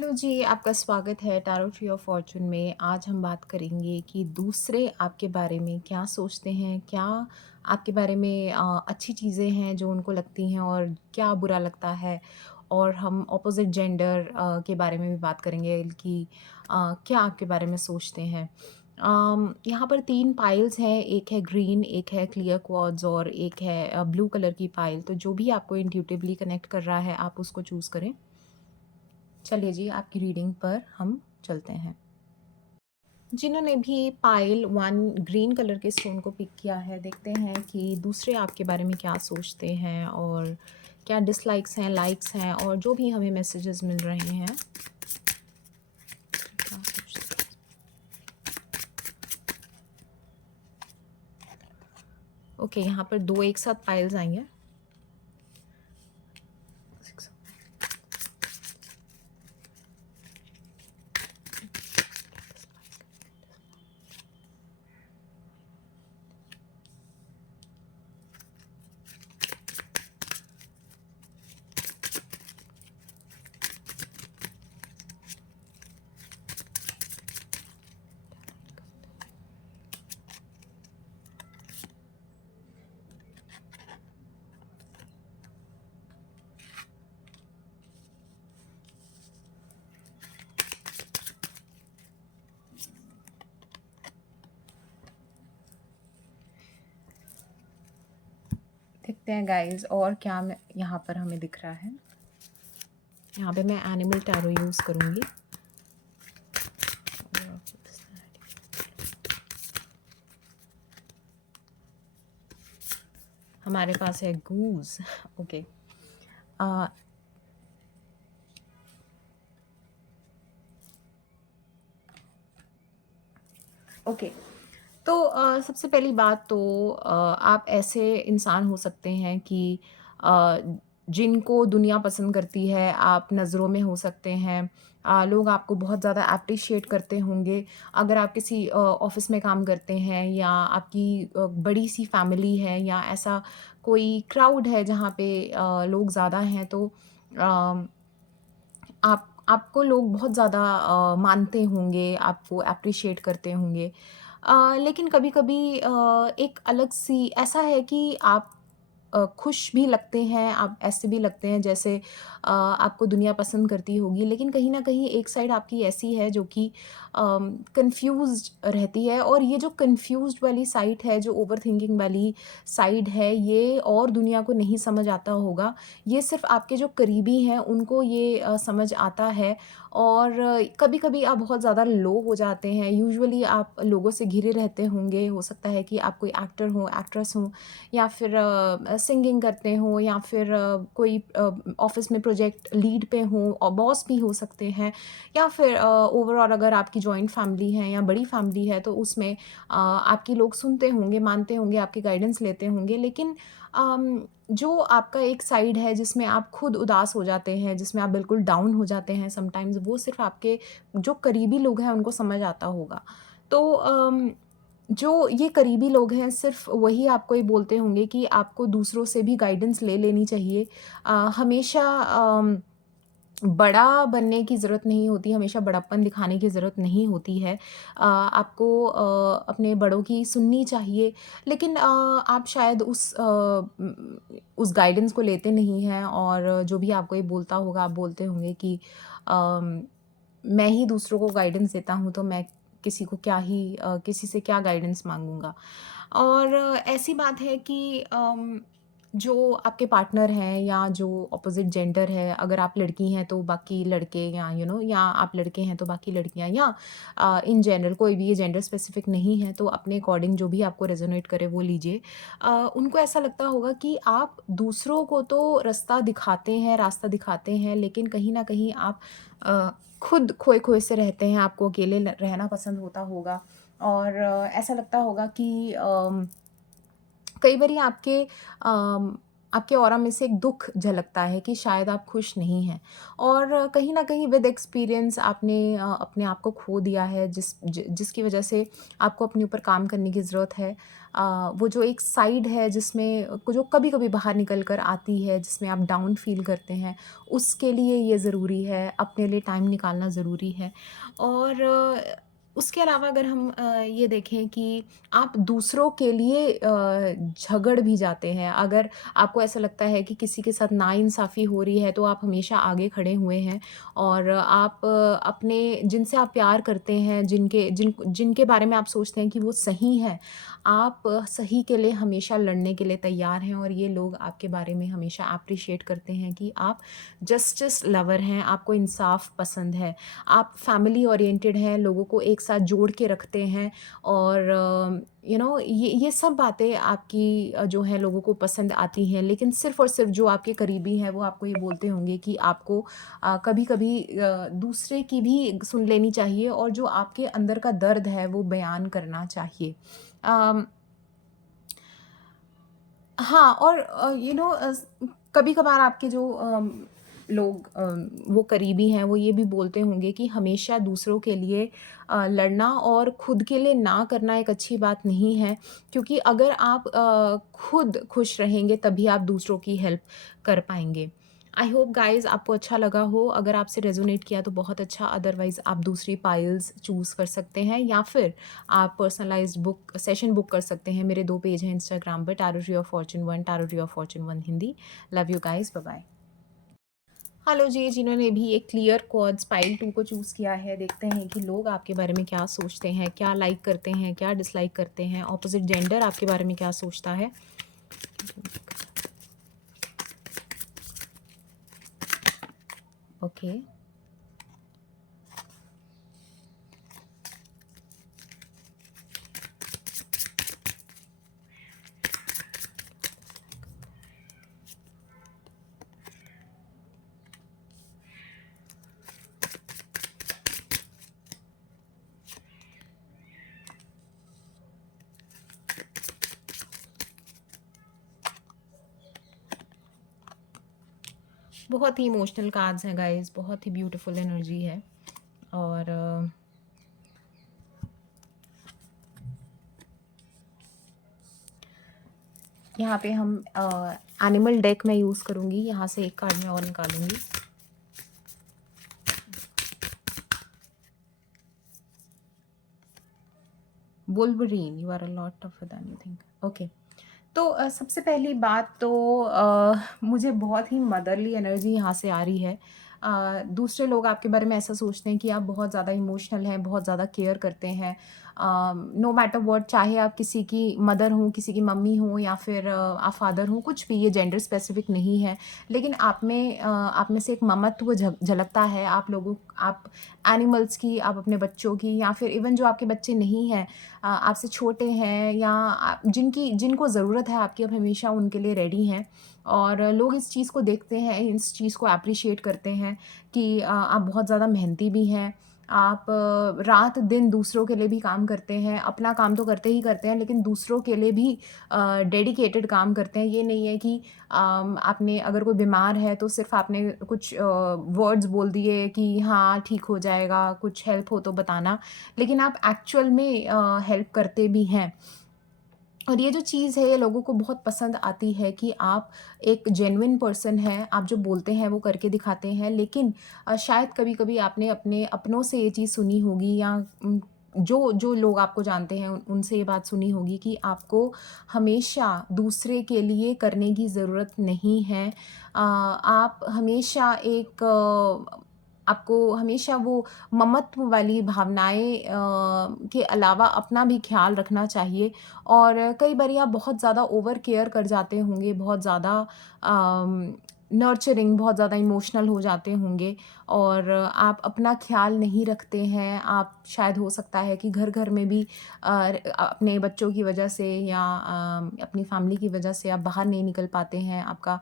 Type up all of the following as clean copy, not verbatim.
Hello जी, आपका स्वागत है टैरो ट्री ऑफ फॉर्च्यून में। आज हम बात करेंगे कि दूसरे आपके बारे में क्या सोचते हैं, क्या आपके बारे में अच्छी चीज़ें हैं जो उनको लगती हैं और क्या बुरा लगता है। और हम ऑपोज़िट जेंडर के बारे में भी बात करेंगे कि क्या आपके बारे में सोचते हैं। यहाँ पर 3 पाइल्स हैं, एक है ग्रीन, एक है क्लियर क्वार्ट्ज़ और एक है ब्लू कलर की पाइल। तो जो भी आपको इंट्यूटिवली कनेक्ट कर रहा है, आप उसको चूज़ करें। चलिए जी, आपकी रीडिंग पर हम चलते हैं। जिन्होंने भी पाइल 1 ग्रीन कलर के स्टोन को पिक किया है, देखते हैं कि दूसरे आपके बारे में क्या सोचते हैं और क्या डिसलाइक्स हैं, लाइक्स हैं और जो भी हमें मैसेजेस मिल रहे हैं, क्या सोचते हैं। ओके, यहाँ पर 2 एक साथ पाइल्स आई हैं। देखते हैं गाइस और क्या यहाँ पर हमें दिख रहा है। यहाँ पे मैं एनिमल टैरो यूज़ करूँगी। हमारे पास है गूज़। ओके। अ, ओके। तो सबसे पहली बात तो आप ऐसे इंसान हो सकते हैं कि अ, जिनको दुनिया पसंद करती है, आप नज़रों में हो सकते हैं। लोग आपको बहुत ज़्यादा एप्रिशिएट करते होंगे। अगर आप किसी ऑफ़िस में काम करते हैं या आपकी बड़ी-सी फैमिली है या ऐसा कोई क्राउड है जहाँ पे लोग ज़्यादा हैं तो अ आपको लोग बहुत ज़्यादा मानते होंगे, आपको एप्रिशिएट करते होंगे। लेकिन कभी-कभी एक अलग-सी ऐसा है कि आप खुश भी लगते हैं, आप ऐसे भी लगते हैं जैसे आपको दुनिया पसंद करती होगी, लेकिन कहीं न कहीं एक साइड आपकी ऐसी है जो कि कन्फ्यूज़्ड रहती है और ये जो कन्फ्यूज़्ड वाली साइड है, जो ओवरथिंकिंग वाली साइड है, ये और दुनिया को नहीं समझ आता होगा। ये सिर्फ़ आपके जो करीबी हैं, उनको ये समझ आता है और कभी-कभी आप बहुत ज़्यादा लो हो जाते हैं। यूजुअली आप लोगों से घिरे रहते होंगे, हो सकता है कि आप कोई एक्टर हो, एक्ट्रेस हो या फिर सिंगिंग करते हों या फिर कोई ऑफ़िस में प्रोजेक्ट लीड पे हों और बॉस भी हो सकते हैं या फिर ओवरऑल अगर आपकी जॉइंट फैमिली है या बड़ी फैमिली है तो उसमें आपके लोग सुनते होंगे, मानते होंगे, आपकी गाइडेंस लेते होंगे। लेकिन जो आपका एक साइड है जिसमें आप खुद उदास हो जाते हैं, जिसमें आप बिल्कुल डाउन हो जाते हैं समटाइम्स, वो सिर्फ़ आपके जो करीबी लोग हैं उनको समझ आता होगा। तो जो ये करीबी लोग हैं सिर्फ़ वही आपको ये बोलते होंगे कि आपको दूसरों से भी गाइडेंस ले लेनी चाहिए। हमेशा बड़ा बनने की ज़रूरत नहीं होती, हमेशा बड़प्पन दिखाने की ज़रूरत नहीं होती है। आपको अपने बड़ों की सुननी चाहिए, लेकिन आप शायद उस गाइडेंस को लेते नहीं हैं और जो भी आपको ये बोलता होगा, आप बोलते होंगे कि अम, मैं ही दूसरों को गाइडेंस देता हूँ, तो मैं किसी से क्या गाइडेंस माँगूँगा। और ऐसी बात है कि जो आपके पार्टनर हैं या जो अपोज़िट जेंडर है, अगर आप लड़की हैं तो बाकी लड़के या या आप लड़के हैं तो बाकी लड़कियाँ या इन जनरल कोई भी ये जेंडर स्पेसिफ़िक नहीं है, तो अपने अकॉर्डिंग जो भी आपको रेज़ोनेट करे वो लीजिए। उनको ऐसा लगता होगा कि आप दूसरों को तो रास्ता दिखाते हैं, लेकिन कहीं न कहीं आप अ, खुद खोए-खोए से रहते हैं, आपको अकेले रहना पसंद होता होगा और ऐसा लगता होगा कि कई बारी आपके आपके ऑरा में से एक दुःख झलकता है कि शायद आप खुश नहीं हैं और कहीं न कहीं विद एक्सपीरियंस आपने अपने आप को खो दिया है जिसकी वजह से आपको अपने ऊपर काम करने की ज़रूरत है। वो जो एक साइड है जिसमें जो कभी-कभी बाहर निकल कर आती है, जिसमें आप डाउन फ़ील करते हैं, उसके लिए ये ज़रूरी है, अपने लिए टाइम निकालना ज़रूरी है। और उसके अलावा अगर हम ये देखें कि आप दूसरों के लिए झगड़ भी जाते हैं। अगर आपको ऐसा लगता है कि किसी के साथ नाइंसाफ़ी हो रही है, तो आप हमेशा आगे खड़े हुए हैं और आप अपने जिनसे आप प्यार करते हैं, जिनके बारे में आप सोचते हैं कि वो सही हैं, आप सही के लिए हमेशा लड़ने के लिए तैयार हैं और ये लोग आपके बारे में हमेशा एप्रिशिएट करते हैं कि आप जस्टिस लवर हैं, आपको इंसाफ़ पसंद है। आप फैमिली ओरिएंटेड हैं, लोगों को एक साथ जोड़ के रखते हैं और ये सब बातें आपकी जो हैं लोगों को पसंद आती हैं। लेकिन सिर्फ़ और सिर्फ़ जो आपके करीबी हैं वो आपको ये बोलते होंगे कि आपको कभी-कभी दूसरे की भी सुन लेनी चाहिए और जो आपके अंदर का दर्द है वो बयान करना चाहिए। अम हाँ, और कभी-कभार आपके जो लोग वो करीबी हैं, वो ये भी बोलते होंगे कि हमेशा दूसरों के लिए लड़ना और खुद के लिए ना करना एक अच्छी बात नहीं है, क्योंकि अगर आप खुद खुश रहेंगे तभी आप दूसरों की हेल्प कर पाएँगे। आई होप गाइज़ आपको अच्छा लगा हो, अगर आपसे रेज़ोनेट किया तो बहुत अच्छा, अदरवाइज़ आप दूसरी पाइल्स चूज़ कर सकते हैं या फिर आप पर्सनलाइज़्ड बुक सेशन बुक कर सकते हैं। मेरे 2 पेज हैं इंस्टाग्राम पे, tarot tree of fortune 1, tarot tree of fortune 1 Hindi. Love you guys, bye bye. Hello जी, जिन्होंने भी एक क्लियर क्वार्ट्ज़ पाइल 2 को चूज़ किया है, देखते हैं कि लोग आपके बारे में क्या सोचते हैं, क्या लाइक करते हैं, क्या डिसलाइक करते हैं, ऑपोज़िट जेंडर आपके बारे में क्या सोचता है। ओके। बहुत ही इमोशनल कार्ड्स हैं गाइज़, बहुत ही ब्यूटीफुल एनर्जी है और यहाँ पे हम एनिमल डेक मैं यूज़ करूँगी, यहाँ से एक कार्ड मैं और निकालूँगी। Wolverine, you are a lot tougher than you think. Okay. तो सबसे पहली बात तो मुझे बहुत ही मदरली एनर्जी यहाँ से आ रही है। दूसरे लोग आपके बारे में ऐसा सोचते हैं कि आप बहुत ज़्यादा इमोशनल हैं, बहुत ज़्यादा केयर करते हैं। नो मैटर व्हाट, चाहे आप किसी की मदर हों, किसी की मम्मी हों या फिर आप फादर हों, कुछ भी, ये जेंडर स्पेसिफिक नहीं है। लेकिन आप में से एक ममत्व झलकता है। आप एनिमल्स की, आप अपने बच्चों की या फिर इवन जो आपके बच्चे नहीं हैं, आपसे छोटे हैं या जिनको ज़रूरत है आपकी, आप हमेशा उनके लिए रेडी हैं और लोग इस चीज़ को देखते हैं, इस चीज़ को एप्रिशिएट करते हैं कि आप बहुत ज़्यादा मेहनती भी हैं। आप रात-दिन दूसरों के लिए भी काम करते हैं, अपना काम तो करते ही करते हैं लेकिन दूसरों के लिए भी डेडिकेटेड काम करते हैं। ये नहीं है कि आपने अगर कोई बीमार है तो सिर्फ़ आपने कुछ वर्ड्स बोल दिए कि हाँ, ठीक हो जाएगा, कुछ हेल्प हो तो बताना, लेकिन आप एक्चुअल में हेल्प करते भी हैं। और ये जो चीज़ है ये लोगों को बहुत पसंद आती है कि आप एक जेन्युइन पर्सन हैं, आप जो बोलते हैं वो करके दिखाते हैं। लेकिन शायद कभी-कभी आपने अपने अपनों से ये चीज़ सुनी होगी या जो जो लोग आपको जानते हैं उनसे ये बात सुनी होगी कि आपको हमेशा दूसरे के लिए करने की ज़रूरत नहीं है। आप हमेशा आपको हमेशा वो ममत्व वाली भावनाएँ के अलावा अपना भी ख़्याल रखना चाहिए और कई बारी आप बहुत ज़्यादा ओवर केयर कर जाते होंगे, बहुत ज़्यादा नर्चरिंग, बहुत ज़्यादा इमोशनल हो जाते होंगे और आप अपना ख़्याल नहीं रखते हैं। आप शायद हो सकता है कि घर-घर में भी अपने बच्चों की वजह से या अपनी फ़ैमिली की वजह से आप बाहर नहीं निकल पाते हैं। आपका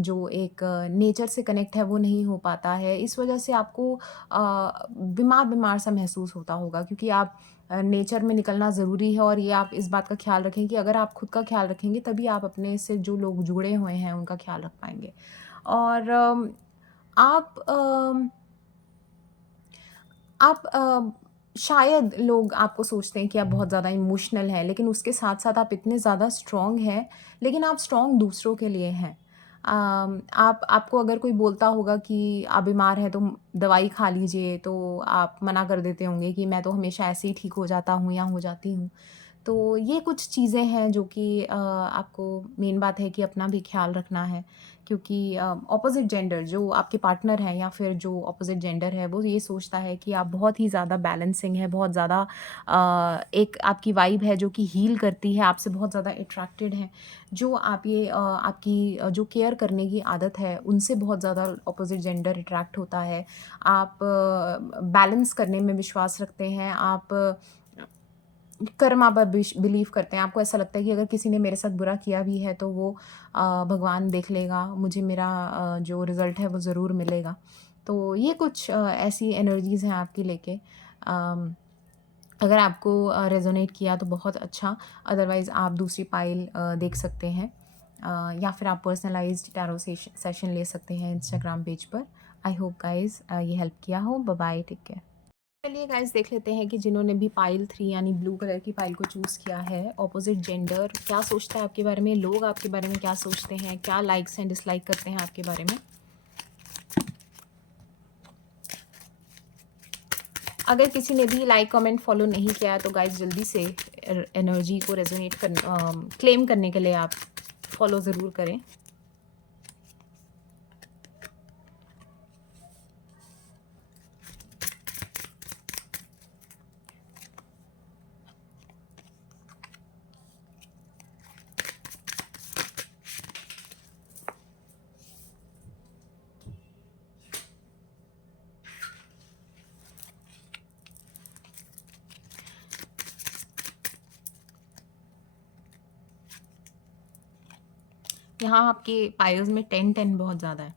जो एक नेचर से कनेक्ट है वो नहीं हो पाता है। इस वजह से आपको बीमार-बीमार सा महसूस होता होगा क्योंकि आप नेचर में निकलना ज़रूरी है और ये आप इस बात का ख़्याल रखें कि अगर आप खुद का ख़्याल रखेंगे तभी आप अपने से जो लोग जुड़े हुए हैं उनका ख़्याल रख पाएँगे। और आप शायद लोग आपको सोचते हैं कि आप बहुत ज़्यादा इमोशनल हैं, लेकिन उसके साथ-साथ आप इतने ज़्यादा स्ट्रॉन्ग हैं, लेकिन आप स्ट्रॉन्ग दूसरों के लिए हैं। आपको अगर कोई बोलता होगा कि आप बीमार हैं, तो दवाई खा लीजिए, तो आप मना कर देते होंगे कि मैं तो हमेशा ऐसे ही ठीक हो जाता हूँ या हो जाती हूँ। तो ये कुछ चीज़ें हैं जो कि आपको मेन बात है कि अपना भी ख़्याल रखना है, क्योंकि ऑपोज़िट जेंडर जो आपके पार्टनर हैं या फिर जो ऑपोज़िट जेंडर है वो ये सोचता है कि आप बहुत ही ज़्यादा बैलेंसिंग है, बहुत ज़्यादा एक आपकी वाइब है जो कि हील करती है, आपसे बहुत ज़्यादा अट्रैक्टेड हैं। जो आप ये आपकी जो केयर करने की आदत है, उनसे बहुत ज़्यादा ऑपोज़िट जेंडर अट्रैक्ट होता है। आप बैलेंस करने में विश्वास रखते हैं, आप कर्मा पर बिलीव करते हैं। आपको ऐसा लगता है कि अगर किसी ने मेरे साथ बुरा किया भी है तो वो भगवान देख लेगा, मुझे मेरा जो रिज़ल्ट है वो ज़रूर मिलेगा। तो ये कुछ ऐसी एनर्जीज़ हैं आपकी लेके। अम, अगर आपको रेज़ोनेट किया तो बहुत अच्छा, अदरवाइज़ आप दूसरी पाइल देख सकते हैं। या फिर आप पर्सनलाइज़्ड टैरो सेशन ले सकते हैं इंस्टाग्राम पेज पर। आई होप गाइज़ ये हेल्प किया हो। Bye bye, take care. चलिए गाइस देख लेते हैं कि जिन्होंने भी पाइल 3 यानी ब्लू कलर की पाइल को चूज़ किया है, ऑपोज़िट जेंडर क्या सोचता है आपके बारे में, लोग आपके बारे में क्या सोचते हैं, क्या लाइक्स एंड डिसलाइक करते हैं आपके बारे में। अगर किसी ने भी लाइक, कमेंट, फॉलो नहीं किया है तो गाइस जल्दी से एनर्जी को रेजोनेट क्लेम करने के लिए आप फॉलो ज़रूर करें। यहाँ आपके पायल्स में 10-10 बहुत ज़्यादा है।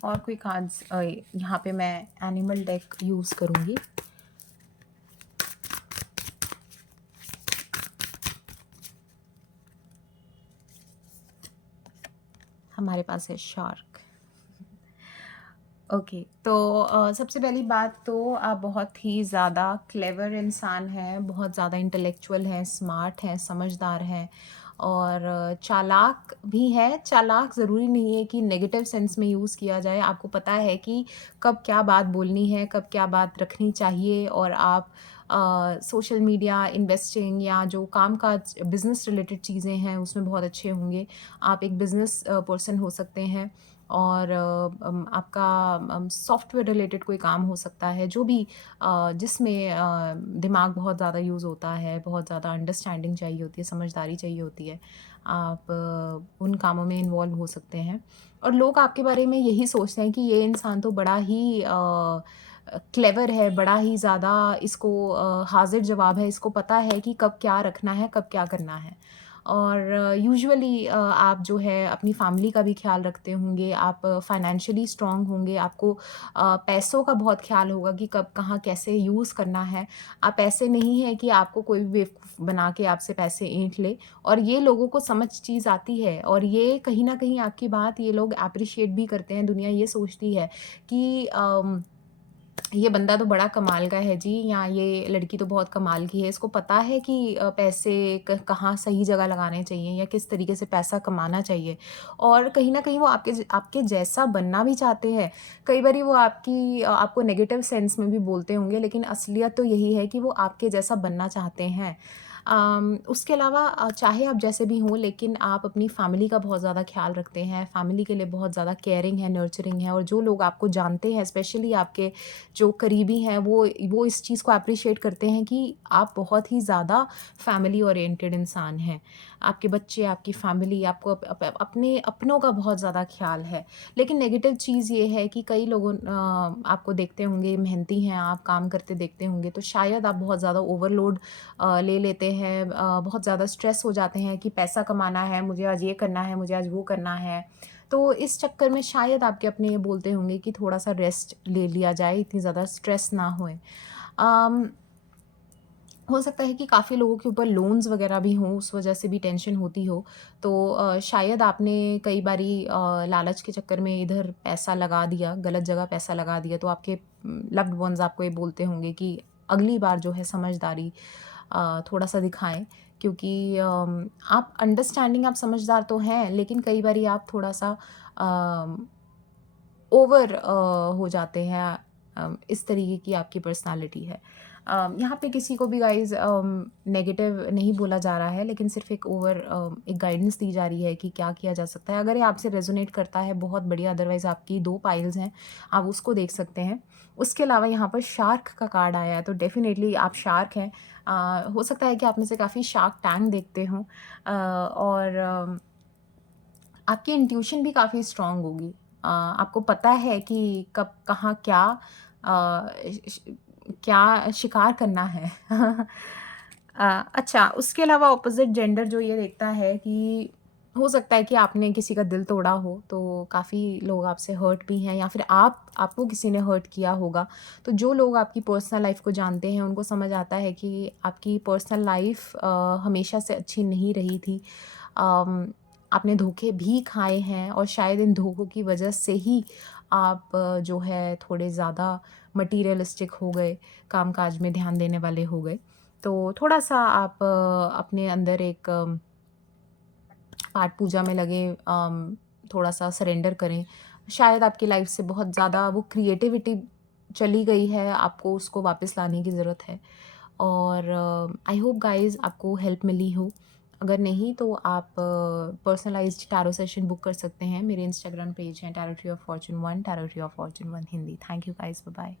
और कोई कार्ड्स यहाँ पे मैं एनिमल डेक यूज़ करूँगी। हमारे पास है शार्क। ओके, तो सबसे पहली बात तो आप बहुत ही ज़्यादा क्लेवर इंसान हैं, बहुत ज़्यादा इंटेलेक्चुअल हैं, स्मार्ट हैं, समझदार हैं और चालाक भी हैं। चालाक ज़रूरी नहीं है कि नेगेटिव सेंस में यूज़ किया जाए। आपको पता है कि कब क्या बात बोलनी है, कब क्या बात रखनी चाहिए और आप सोशल मीडिया, इन्वेस्टिंग या जो काम-काज बिज़नेस रिलेटेड चीज़ें हैं, उसमें बहुत अच्छे होंगे। आप एक बिज़नेस पर्सन हो सकते हैं और आपका सॉफ्टवेयर रिलेटेड कोई काम हो सकता है, जो भी जिसमें दिमाग बहुत ज़्यादा यूज़ होता है, बहुत ज़्यादा अंडरस्टैंडिंग चाहिए होती है, समझदारी चाहिए होती है। आप उन कामों में इन्वॉल्व हो सकते हैं और लोग आपके बारे में यही सोचते हैं कि ये इंसान तो बड़ा ही क्लेवर है, बड़ा ही ज़्यादा इसको हाज़िर-जवाब है, इसको पता है कि कब क्या रखना है, कब क्या करना है। और यूजुअली आप जो है अपनी फैमिली का भी ख़्याल रखते होंगे, आप फाइनेंशियली स्ट्रॉन्ग होंगे, आपको पैसों का बहुत ख़्याल होगा कि कब कहाँ कैसे यूज़ करना है। आप ऐसे नहीं हैं कि आपको कोई भी बेवकूफ़ बना के आपसे पैसे ऐंठ ले और ये लोगों को समझ चीज़ आती है और ये कहीं न कहीं आपकी बात ये लोग एप्रिशिएट भी करते हैं। दुनिया ये सोचती है कि ये बंदा तो बड़ा कमाल का है जी या ये लड़की तो बहुत कमाल की है। इसको पता है कि पैसे कहाँ सही जगह लगाने चाहिए या किस तरीके से पैसा कमाना चाहिए और कहीं न कहीं वो आपके जैसा बनना भी चाहते हैं। कई बारी वो आपको नेगेटिव सेंस में भी बोलते होंगे लेकिन असलियत तो यही है कि वो आपके जैसा बनना चाहते हैं। उसके अलावा चाहे आप जैसे भी हों लेकिन आप अपनी फैमिली का बहुत ज़्यादा ख़्याल रखते हैं, फैमिली के लिए बहुत ज़्यादा केयरिंग है, नर्चरिंग है और जो लोग आपको जानते हैं स्पेशली आपके जो करीबी हैं वो इस चीज़ को एप्रिशिएट करते हैं कि आप बहुत ही ज़्यादा फैमिली ओरिएंटेड इंसान हैं। आपके बच्चे, आपकी फैमिली, आपको अपने अपनों का बहुत ज़्यादा ख़्याल है। लेकिन नेगेटिव चीज़ ये है कि कई लोगों आपको देखते होंगे, मेहनती हैं आप, काम करते देखते होंगे, तो शायद आप बहुत ज़्यादा ओवरलोड ले लेते हैं, बहुत ज़्यादा स्ट्रेस हो जाते हैं कि पैसा कमाना है, मुझे आज ये करना है, मुझे आज वो करना है। तो इस चक्कर में शायद आपके अपने ये बोलते होंगे कि थोड़ा-सा रेस्ट ले लिया जाए, इतनी ज़्यादा स्ट्रेस ना होए। अम हो सकता है कि काफ़ी लोगों के ऊपर लोन्स वग़ैरह भी हों, उस वज़ह से भी टेंशन होती हो। तो शायद आपने कई बारी लालच के चक्कर में इधर पैसा लगा दिया, गलत जगह पैसा लगा दिया, तो आपके लव्ड वन्स आपको ये बोलते होंगे कि अगली बार जो है समझदारी थोड़ा-सा दिखाएँ क्योंकि आप अंडरस्टैंडिंग आप समझदार तो हैं, लेकिन कई बारी आप थोड़ा-सा अ ओवर हो जाते हैं इस तरीके की आपकी पर्सनैलिटी है। यहाँ पे किसी को भी गाइज़ नेगेटिव नहीं बोला जा रहा है लेकिन सिर्फ़ एक एक गाइडेंस दी जा रही है कि क्या किया जा सकता है। अगर ये आपसे रेज़ोनेट करता है बहुत बढ़िया अदरवाइज़ आपकी 2 पाइल्स हैं, आप उसको देख सकते हैं। उसके अलावा यहाँ पर शार्क का कार्ड आया है तो डेफ़िनेटली आप शार्क हैं। हो सकता है कि आप में से काफ़ी शार्क टैंक देखते हों और आपकी इंट्यूशन भी काफ़ी स्ट्रॉन्ग होगी। आपको पता है कि कब कहाँ क्या क्या शिकार करना है। अच्छा उसके अलावा अपोज़िट जेंडर जो ये देखता है कि हो सकता है कि आपने किसी का दिल तोड़ा हो, तो काफ़ी लोग आपसे हर्ट भी हैं या फिर आपको किसी ने हर्ट किया होगा। तो जो लोग आपकी पर्सनल लाइफ़ को जानते हैं, उनको समझ आता है कि आपकी पर्सनल लाइफ़ हमेशा से अच्छी नहीं रही थी। अम आपने धोखे भी खाए हैं और शायद इन धोखों की वजह से ही आप जो है थोड़े ज़्यादा मटीरियलिस्टिक हो गए, काम-काज में ध्यान देने वाले हो गए। तो थोड़ा-सा आप अपने अंदर एक पाठ पूजा में लगे थोड़ा-सा सरेंडर करें। शायद आपकी लाइफ़ से बहुत ज़्यादा वो क्रिएटिविटी चली गई है, आपको उसको वापस लाने की ज़रूरत है। और आई होप गाइज़ आपको हेल्प मिली हो। अगर नहीं तो आप पर्सनलाइज़्ड टैरो सेशन बुक कर सकते हैं। मेरे इंस्टाग्राम पेज है tarot tree of fortune 1 tarot tree of fortune 1 Hindi. Thank you guys, bye-bye.